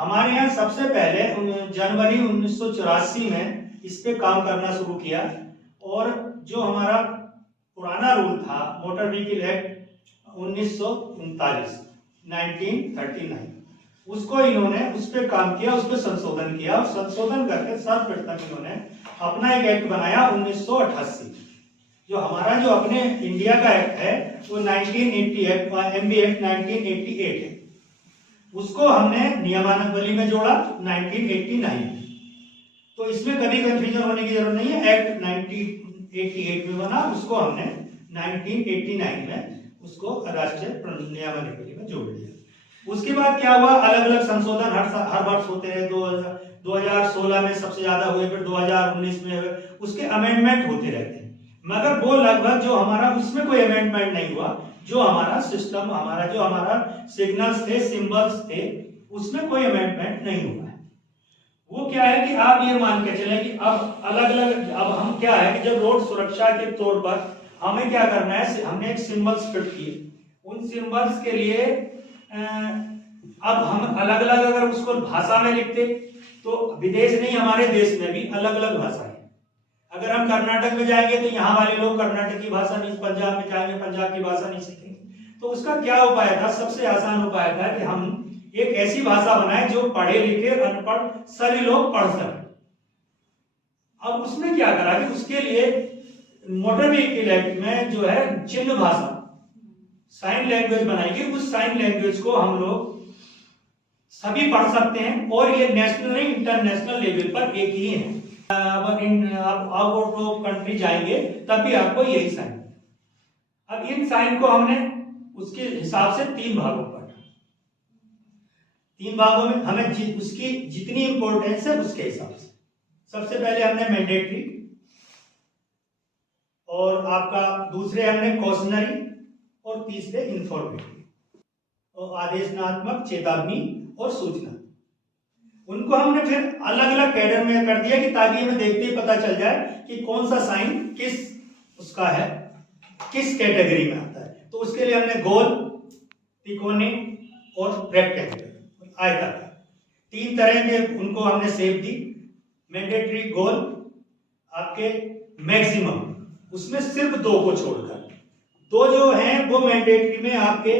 हमारे यहाँ सबसे पहले जनवरी 1984 में इस पे काम करना शुरू किया। और जो हमारा पुराना रूल था मोटर व्हीकल एक्ट 1939 उसको इन्होंने उस पे काम किया, उस पे संशोधन किया और संशोधन करके सर्वप्रथम इन्होंने अपना एक एक्ट बनाया 1988। जो हमारा जो अपने इंडिया का एक्ट है वो 1980 एक्ट MB एक्ट 1988 है, उसको हमने नियमावली में जोड़ा 1989। तो इसमें कभी कंफ्यूजन होने की जरूरत नहीं है, एक्ट 1988 में बना, उसको हमने 1989 में उसको राष्ट्रीय नियमावली में जोड़ दिया। उसके बाद क्या हुआ, अलग अलग संशोधन हर वर्ष होते रहे। 2016 में सबसे ज्यादा हुए, फिर 2019 में हुए, उसके अमेंडमेंट होते रहते हैं। मगर वो लगभग जो हमारा उसमें कोई अमेंडमेंट नहीं हुआ। जो हमारा सिस्टम, हमारा सिग्नल्स थे, सिंबल्स थे, उसमें कोई अमेंडमेंट नहीं हुआ है। वो क्या है कि आप ये मान के चले कि अब अलग अलग, अब हम क्या है कि जब रोड सुरक्षा के तौर पर हमें क्या करना है, हमने एक सिंबल्स फिट किए। उन सिंबल्स के लिए अब हम अलग अलग अगर उसको भाषा में लिखते तो विदेश नहीं, हमारे देश में भी अलग अलग भाषा है। अगर हम कर्नाटक में जाएंगे तो यहाँ वाले लोग कर्नाटक की भाषा नहीं, पंजाब में जाएंगे पंजाब की भाषा नहीं सीखेंगे। तो उसका क्या उपाय था, सबसे आसान उपाय था कि हम एक ऐसी भाषा बनाए जो पढ़े लिखे अनपढ़ सभी लोग पढ़ सकें। अब उसमें क्या करा कि उसके लिए मोटर व्हीकल एक्ट में जो है चिन्ह भाषा साइन लैंग्वेज बनाएगी। उस साइन लैंग्वेज को हम लोग सभी पढ़ सकते हैं और ये नेशनल नहीं इंटरनेशनल लेवल पर एक ही है। आप आउट ऑफ कंट्री जाएंगे तब भी आपको यही साइन। अब इन साइन को हमने उसके हिसाब से 3 भागों पर, 3 भागों में हमें उसकी जितनी इंपॉर्टेंस है उसके हिसाब से। सबसे पहले हमने मैंडेटरी, और आपका दूसरे हमने कॉशनरी, और तीसरे इंफॉर्मेटिव, और आदेशनात्मक, चेतावनी और सूचना। उनको हमने फिर अलग अलग कैडर में कर दिया कि ताकि हमें देखते ही पता चल जाए कि कौन सा साइन किस उसका है, किस कैटेगरी में आता है। तो उसके लिए हमने गोल, तिकोने और रेक्टेंगल, आयताकार, 3 तरह के उनको हमने शेप दी। मैंडेटरी गोल आपके मैक्सिमम, उसमें सिर्फ 2 को छोड़कर, 2 जो हैं वो मैंडेटरी में आपके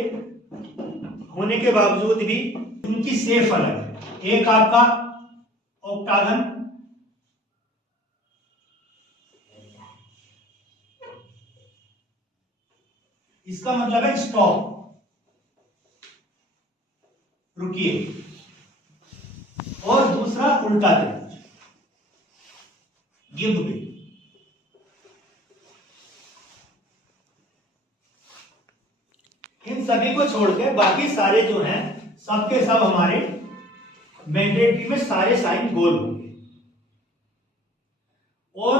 होने के बावजूद भी उनकी शेप अलग है। एक आपका ऑक्टागन, इसका मतलब है स्टॉप, रुकिए, और दूसरा उल्टा त्रिभुज, गिव वे। इन सभी को छोड़ के बाकी सारे जो हैं सबके सब हमारे मैंडेटरी में सारे साइन गोल होंगे। और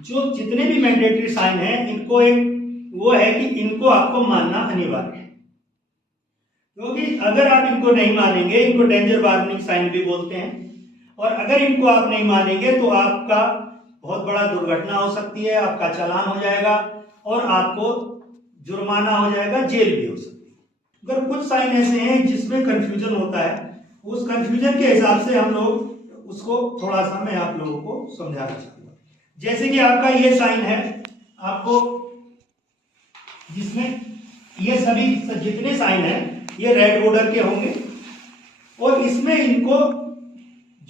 जो जितने भी मैंडेटरी साइन हैं इनको एक वो है कि इनको आपको मानना अनिवार्य है, क्योंकि अगर आप इनको नहीं मानेंगे, इनको डेंजर वार्निंग साइन भी बोलते हैं, और अगर इनको आप नहीं मानेंगे तो आपका बहुत बड़ा दुर्घटना हो सकती है, आपका चालान हो जाएगा और आपको जुर्माना हो जाएगा, जेल भी हो सकती है। अगर कुछ साइन ऐसे हैं जिसमें कंफ्यूजन होता है, उस कंफ्यूजन के हिसाब से हम लोग उसको थोड़ा सा मैं आप लोगों को समझाना चाहूंगा। जैसे कि आपका ये साइन है, आपको जिसमें ये सभी जितने साइन हैं ये रेड बॉर्डर के होंगे, और इसमें इनको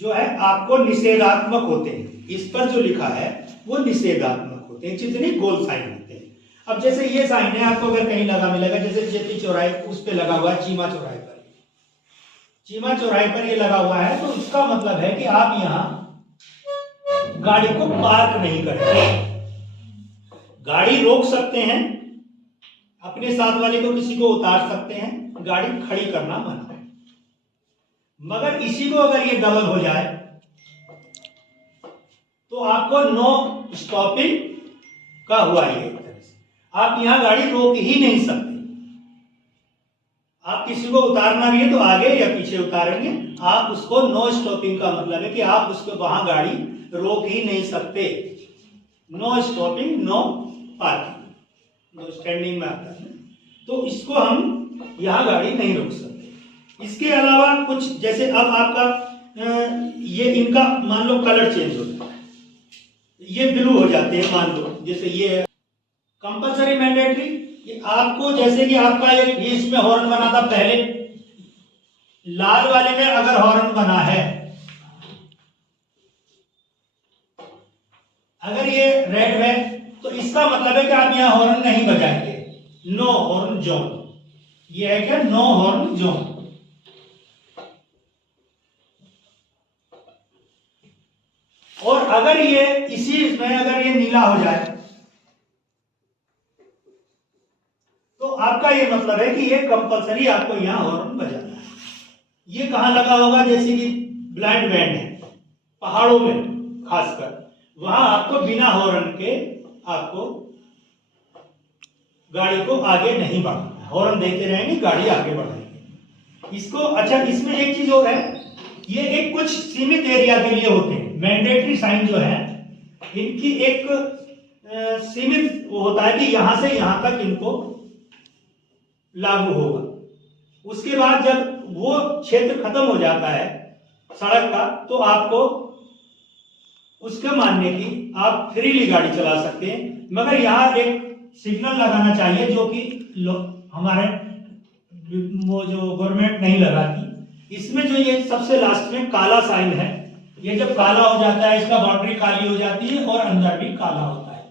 जो है आपको निषेधात्मक होते हैं। इस पर जो लिखा है वो निषेधात्मक होते हैं, जितने गोल साइन होते हैं। अब जैसे ये साइन है, आपको अगर कहीं लगा मिलेगा, जैसे जेपी चौराहे उस पर लगा हुआ है, चीमा चौराहे पर, चीमा चौराहे पर ये लगा हुआ है, तो इसका मतलब है कि आप यहां गाड़ी को पार्क नहीं करते, गाड़ी रोक सकते हैं, अपने साथ वाले को किसी को उतार सकते हैं, गाड़ी खड़ी करना मना है। मगर इसी को अगर ये डबल हो जाए तो आपको नो स्टॉपिंग का हुआ है। एक तरह से आप यहां गाड़ी रोक ही नहीं सकते। आप किसी को उतारना भी है तो आगे या पीछे उतारेंगे, आप उसको नो स्टॉपिंग का मतलब है कि आप उसको वहां गाड़ी रोक ही नहीं सकते। No stopping, no parking, no standing में आता है। तो इसको हम यहां गाड़ी नहीं रोक सकते। इसके अलावा कुछ जैसे अब आपका ये इनका मान लो कलर चेंज होता है, ये ब्लू हो जाते हैं मान लो, जैसे ये कंपलसरी मैंडेटरी, ये आपको जैसे कि आपका एक इसमें हॉर्न बना था पहले, लाल वाले में अगर हॉर्न बना है, अगर ये रेड है तो इसका मतलब है कि आप यहां हॉर्न नहीं बजाएंगे, नो हॉर्न जोन, ये है क्या, नो हॉर्न जोन। और अगर ये इसी में अगर ये नीला हो जाए तो आपका ये मतलब है कि ये कंपलसरी आपको यहां हॉर्न बजाना है। ये कहां लगा होगा, जैसे कि ब्लाइंड बैंड है पहाड़ों में खासकर, वहां आपको बिना हॉर्न के आपको गाड़ी को आगे नहीं बढ़ाना है, हॉर्न देते रहेंगे गाड़ी आगे बढ़ाएंगे इसको। अच्छा, इसमें एक चीज और है, ये एक कुछ सीमित एरिया के लिए होते हैं, मैंडेटरी साइन जो है इनकी एक सीमित वो होता है कि यहां से यहां तक इनको लागू होगा। उसके बाद जब वो क्षेत्र खत्म हो जाता है सड़क का, तो आपको उसके मानने की आप फ्रीली गाड़ी चला सकते हैं, मगर यहां एक सिग्नल लगाना चाहिए जो कि हमारे वो जो गवर्नमेंट नहीं लगाती। इसमें जो ये सबसे लास्ट में काला साइन है, ये जब काला हो जाता है, इसका बाउंड्री काली हो जाती है और अंदर भी काला होता है,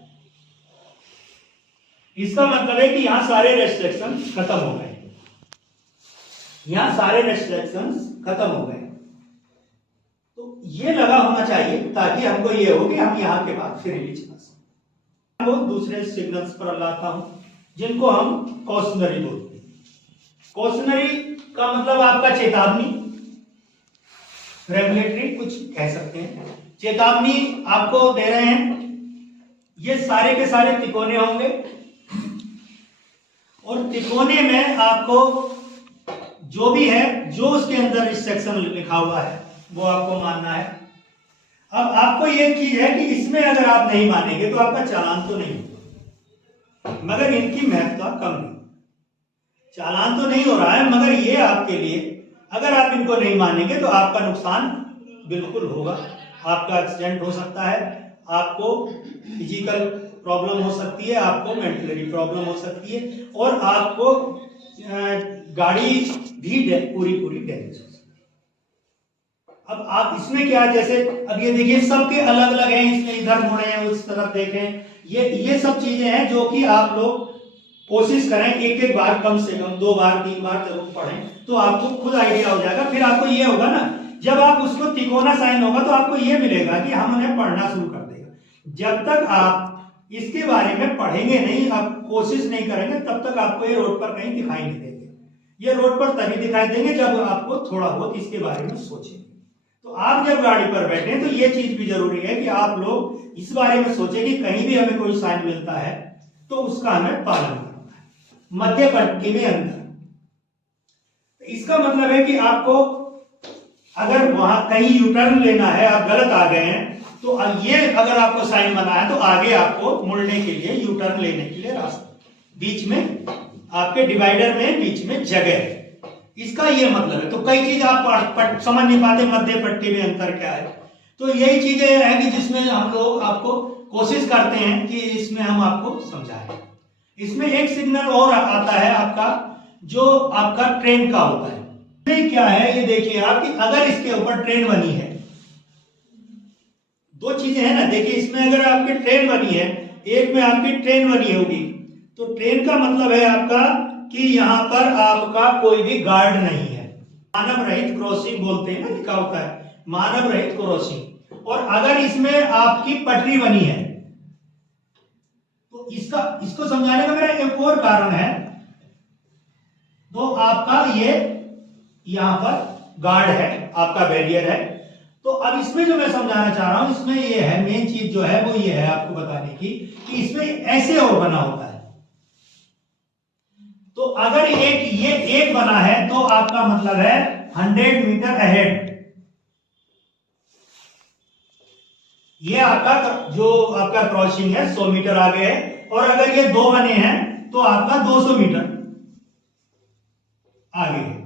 इसका मतलब है कि यहां सारे रेस्ट्रिक्शन खत्म हो गए, यहां सारे रेस्ट्रिक्शन खत्म हो गए। तो ये लगा होना चाहिए ताकि हमको ये हो कि हम यहां के बाद फ्रीली चला सकें। वो दूसरे सिग्नल्स पर लाता हूं जिनको हम कॉशनरी बोलते हैं। कॉशनरी का मतलब आपका चेतावनी, रेगुलेटरी कुछ कह सकते हैं, चेतावनी आपको दे रहे हैं। ये सारे के सारे तिकोने होंगे और तिकोने में आपको जो भी है, जो उसके अंदर इस सेक्शन लिखा हुआ है वो आपको मानना है। अब आपको ये चीज है कि इसमें अगर आप नहीं मानेंगे तो आपका चालान तो नहीं होगा, मगर इनकी महत्ता कम नहीं, चालान तो नहीं हो रहा है मगर ये आपके लिए, अगर आप इनको नहीं मानेंगे तो आपका नुकसान बिल्कुल होगा, आपका एक्सीडेंट हो सकता है, आपको फिजिकल प्रॉब्लम हो सकती है, आपको मेंटली प्रॉब्लम हो सकती है और आपको गाड़ी भी पूरी डैमेज हो सकती है। अब आप इसमें क्या, जैसे अब ये देखिए सबके अलग अलग हैं, इसमें इधर मुड़े हैं, उस तरफ देखें, ये सब चीजें हैं जो कि आप लोग कोशिश करें एक एक बार, कम से कम 2 बार 3 बार जरूर पढ़ें तो आपको खुद आइडिया हो जाएगा। फिर आपको ये होगा ना, जब आप उसको तिकोना साइन होगा तो आपको ये मिलेगा कि हम उन्हें पढ़ना शुरू कर देगा। जब तक आप इसके बारे में पढ़ेंगे नहीं, आप कोशिश नहीं करेंगे, तब तक आपको ये रोड पर कहीं दिखाई नहीं देंगे। ये रोड पर तभी दिखाई देंगे जब आपको थोड़ा बहुत इसके बारे में सोचेंगे। तो आप जब गाड़ी पर बैठे तो ये चीज भी जरूरी है कि आप लोग इस बारे में सोचें कि कहीं भी हमें कोई साइन मिलता है तो उसका हमें पालन करना है। मध्य पट्टी में अंतर, इसका मतलब है कि आपको अगर वहां कहीं यू टर्न लेना है, आप गलत आ गए हैं, तो ये अगर आपको साइन बना है तो आगे आपको मुड़ने के लिए, यू टर्न लेने के लिए रास्ता, बीच में आपके डिवाइडर में बीच में जगह है, इसका ये मतलब है। तो कई चीज आप समझ नहीं पाते मध्य पट्टी में अंतर क्या है, तो यही चीजें है कि जिसमें हम लोग आपको कोशिश करते हैं कि इसमें हम आपको समझाएं। इसमें एक सिग्नल और आता है आपका, जो आपका ट्रेन का होता है। ये क्या है, ये देखिए आप कि अगर इसके ऊपर ट्रेन बनी है, 2 चीजें हैं ना, देखिए इसमें अगर आपकी ट्रेन बनी है, एक में आपकी ट्रेन बनी होगी, तो ट्रेन का मतलब है आपका कि यहां पर आपका कोई भी गार्ड नहीं है, मानव रहित क्रॉसिंग बोलते हैं ना, लिखा होता है मानव रहित क्रॉसिंग। और अगर इसमें आपकी पटरी बनी है तो इसको समझाने का मेरा एक और कारण है, तो आपका ये यहां पर गार्ड है, आपका बैरियर है। तो अब इसमें जो मैं समझाना चाह रहा हूं, इसमें ये है मेन चीज जो है वो ये है आपको बताने की कि इसमें ऐसे और बना होता है। तो अगर ये एक बना है तो आपका मतलब है 100 मीटर अहेड, ये आपका जो आपका क्रॉसिंग है 100 मीटर आगे है। और अगर ये 2 बने हैं तो आपका 200 मीटर आगे है।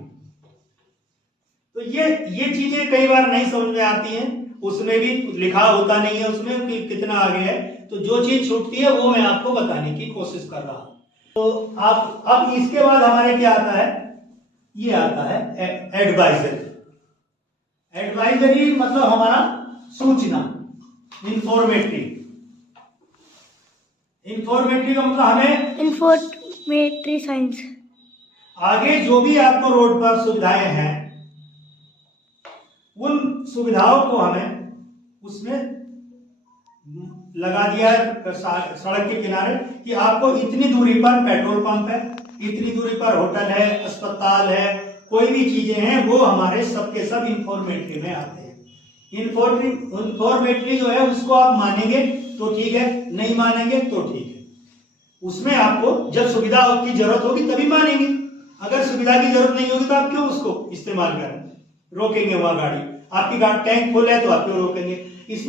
तो ये चीजें कई बार नहीं समझ में आती हैं, उसमें भी लिखा होता नहीं है उसमें कि कितना आगे है, तो जो चीज छूटती है वो मैं आपको बताने की कोशिश कर रहा हूं। तो आप अब इसके बाद हमारे क्या आता है, ये आता है एडवाइजरी। एडवाइजरी मतलब हमारा सूचना, इंफॉर्मेटरी। इंफॉर्मेटरी का मतलब हमें इंफॉर्मेटरी साइंस, आगे जो भी आपको रोड पर सुविधाएं हैं उन सुविधाओं को हमें उसमें लगा दिया है सड़क के किनारे कि आपको इतनी दूरी पर पेट्रोल पंप है, इतनी दूरी पर होटल है, अस्पताल है, कोई भी चीजें हैं वो हमारे सबके सब इंफॉर्मेटरी में आते हैं। इंफॉर्मेटरी जो है उसको आप मानेंगे तो ठीक है, नहीं मानेंगे तो ठीक है। उसमें आपको जब सुविधा की जरूरत होगी तभी मानेंगे, अगर सुविधा की जरूरत नहीं होगी तो आप क्यों उसको इस्तेमाल करें, रोकेंगे वहां गाड़ी। आपकी गाड़ी टैंक फुल है तो आप क्यों रोकेंगे। इसमें